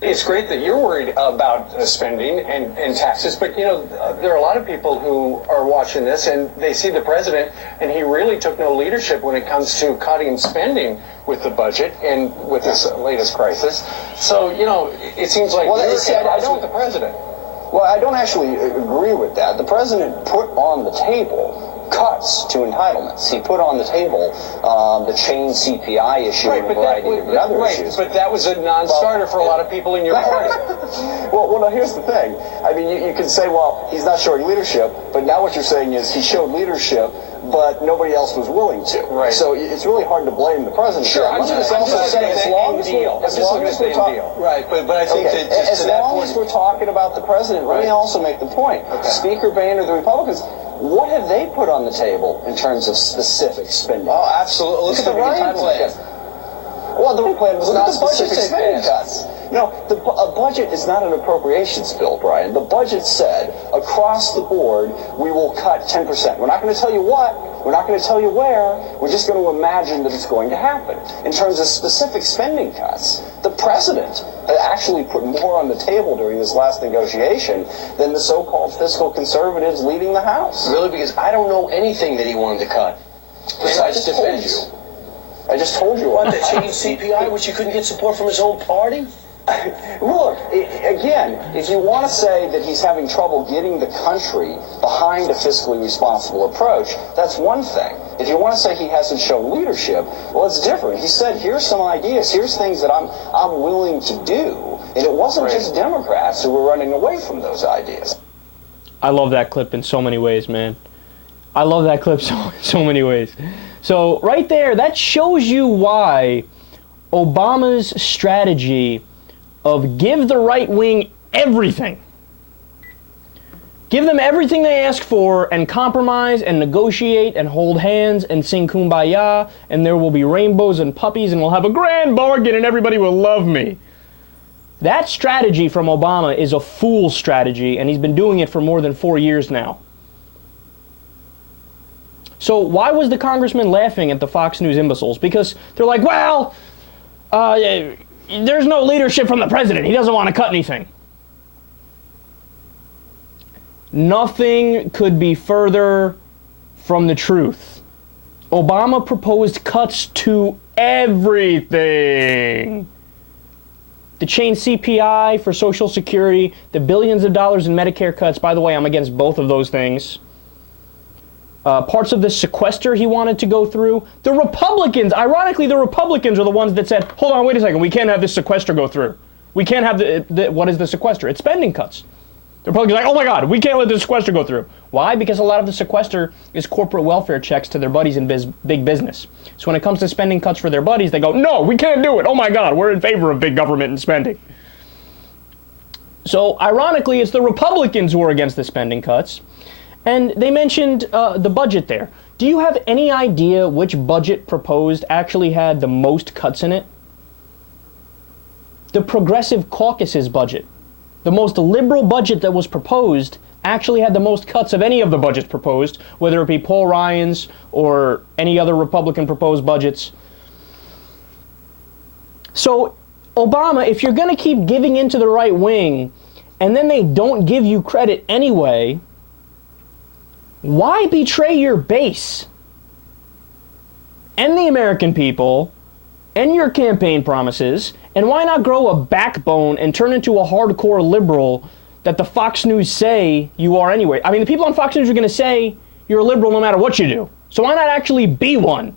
It's great that you're worried about spending and taxes, but there are a lot of people who are watching this and they see the president, and he really took no leadership when it comes to cutting spending with the budget and with this latest crisis. So it seems like you're at odds with the president. Well, I don't actually agree with that. The president put on the table cuts to entitlements. He put on the table the chain CPI issue and a variety of other issues. But that was a non-starter for a lot of people in your party. Well, now here's the thing. I mean, you can say, well, he's not showing leadership, but now what you're saying is he showed leadership, but nobody else was willing to. Right. So it's really hard to blame the president. Sure, I'm just saying as long as we're talking, right? But I think that as long as we're talking about the president, let me also make the point. Okay. Speaker Boehner, the Republicans, what have they put on the table in terms of specific spending? Oh, absolutely. Look at the Ryan plan. Well, the Ryan plan was not specific spending cuts. A budget is not an appropriations bill, Brian. The budget said, across the board, we will cut 10%. We're not going to tell you what. We're not going to tell you where. We're just going to imagine that it's going to happen. In terms of specific spending cuts, the president actually put more on the table during this last negotiation than the so-called fiscal conservatives leading the House. Really? Because I don't know anything that he wanted to cut besides defense. I just told you. What, the change CPI, which he couldn't get support from his own party? Look, again, if you want to say that he's having trouble getting the country behind a fiscally responsible approach, that's one thing. If you want to say he hasn't shown leadership, well, it's different. He said, here's some ideas, here's things that I'm willing to do. And it wasn't just Democrats who were running away from those ideas. I love that clip in so many ways, man. I love that clip so many ways. So right there, that shows you why Obama's strategy of give the right wing everything. Give them everything they ask for and compromise and negotiate and hold hands and sing Kumbaya and there will be rainbows and puppies and we'll have a grand bargain and everybody will love me. That strategy from Obama is a fool strategy and he's been doing it for more than 4 years now. So why was the congressman laughing at the Fox News imbeciles? Because they're like, well, there's no leadership from the president. He doesn't want to cut anything. Nothing could be further from the truth. Obama proposed cuts to everything. The chain CPI for Social Security, the billions of dollars in Medicare cuts. By the way, I'm against both of those things. Parts of the sequester he wanted to go through. The Republicans, ironically, the Republicans are the ones that said, hold on, wait a second, we can't have this sequester go through. We can't have what is the sequester? It's spending cuts. The Republicans are like, oh my God, we can't let the sequester go through. Why? Because a lot of the sequester is corporate welfare checks to their buddies in big business. So when it comes to spending cuts for their buddies, they go, no, we can't do it. Oh my God, we're in favor of big government and spending. So ironically, it's the Republicans who are against the spending cuts. And they mentioned the budget there. Do you have any idea which budget proposed actually had the most cuts in it? The Progressive Caucus's budget. The most liberal budget that was proposed actually had the most cuts of any of the budgets proposed, whether it be Paul Ryan's or any other Republican proposed budgets. So, Obama, if you're going to keep giving into the right wing, and then they don't give you credit anyway, why betray your base and the American people and your campaign promises, and why not grow a backbone and turn into a hardcore liberal that the Fox News say you are anyway? I mean, the people on Fox News are going to say you're a liberal no matter what you do. So why not actually be one?